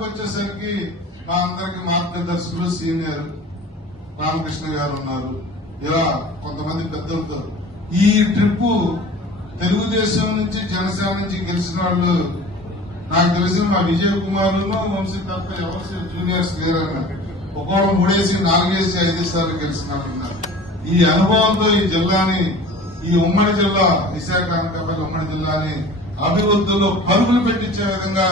విషయానికి వచ్చేసరికి మా అందరికి మార్గదర్శకులు సీనియర్ రామకృష్ణ గారు ఉన్నారు. ఇలా కొంతమంది పెద్దలతో ఈ ట్రిప్ తెలుగుదేశం నుంచి జనసేన నుంచి గెలిచిన వాళ్ళు నాకు తెలిసిన మా విజయ్ కుమార్ వంశీ తప్ప ఎవరు జూనియర్స్ లేరన్న ఒక్కొక్క 3 4 5 సార్లు గెలిచినట్టున్నారు. ఈ అనుభవంతో ఈ జిల్లాని ఈ ఉమ్మడి జిల్లా విశాఖ అనకాపల్లి ఉమ్మడి జిల్లాని అభివృద్ధిలో పరుగులు పెట్టించే విధంగా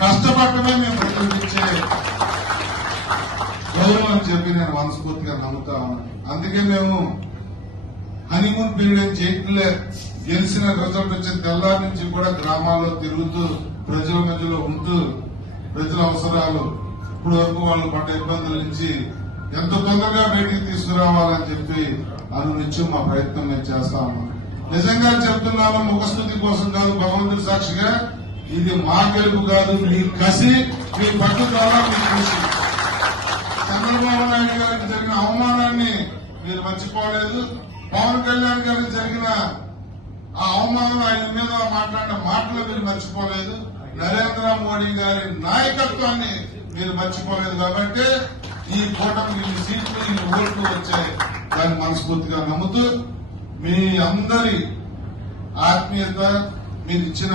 కష్టపడటమే మేము ప్రతిపించే గౌరవం అని చెప్పి నేను మనస్ఫూర్తిగా నమ్ముతా ఉన్నాను. అందుకే మేము హనీమూన్ పీరియడ్ చేయట్లే. గెలిచిన రిజల్ట్ వచ్చిన తెల్లారి నుంచి కూడా గ్రామాల్లో తిరుగుతూ ప్రజల మధ్యలో ఉంటూ ప్రజల అవసరాలు ఇప్పుడు వరకు వాళ్ళు పడ్డ ఇబ్బందుల నుంచి ఎంత తొందరగా బయటికి తీసుకురావాలని చెప్పి అనునిత్యం మా ప్రయత్నం మేము చేస్తా ఉన్నాం. నిజంగా చెప్తున్నాము, ముఖస్థుతి కోసం కాదు, భగవంతుడి సాక్షిగా ఇది మా గెలుపు కాదు, మీ కసి మీ పట్టుదల మీ కృషి. చంద్రబాబు నాయుడు గారికి జరిగిన అవమానాన్ని మీరు మర్చిపోలేదు. పవన్ కళ్యాణ్ గారికి జరిగిన ఆ అవమానం, ఆయన మీద మాట్లాడిన మాటలు మీరు మర్చిపోలేదు. నరేంద్ర మోడీ గారి నాయకత్వాన్ని మీరు మర్చిపోలేదు. కాబట్టి ఈ కూటమి ఇన్ని సీట్లు ఇన్ని ఓట్లు వచ్చాయి దాన్ని మనస్ఫూర్తిగా నమ్ముతూ మీ అందరి ఆత్మీయత మీకు ఇచ్చిన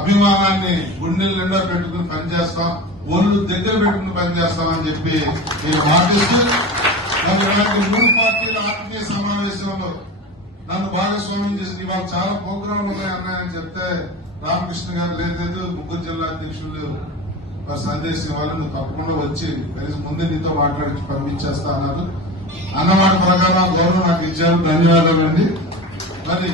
అభిమానాన్ని గుండెల నిండా పెట్టుకుని పనిచేస్తాం, ఒళ్ళు దగ్గర పెట్టుకుని పనిచేస్తామని చెప్పి మీరు మాటిస్తూ మరి ఇలాంటి 3 పార్టీల ఆత్మీయ సమావేశంలో నన్ను భాగస్వామ్యం చేసి ఇవాళ చాలా ప్రోగ్రాంలు ఉన్నాయని చెప్తే రామకృష్ణ గారు లేదు ముగ్గురు జిల్లా అధ్యక్షులు సందేశం ఇవ్వాలి, నువ్వు తప్పకుండా వచ్చి కనీసం ముందే నీతో మాట్లాడి పంపించేస్తా అన్నారు. అన్నమాట ప్రకారం గౌరవం నాకు ఇచ్చారు, ధన్యవాదాలండి. మరి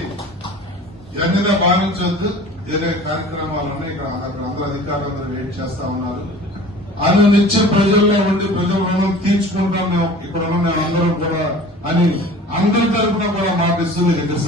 ఇవన్నీగా భావించవద్దు, వేరే కార్యక్రమాలు ఉన్నాయి. ఇక్కడ అందరూ అధికారులందరూ వెయిట్ చేస్తా ఉన్నారు. అను నిత్యం ప్రజల్లో ఉండి ప్రజల రుణం తీర్చుకుంటాం మేము ఇక్కడ ఉన్న అందరూ కూడా అని అందరి తరఫున కూడా మాటిస్తూ ఎదురు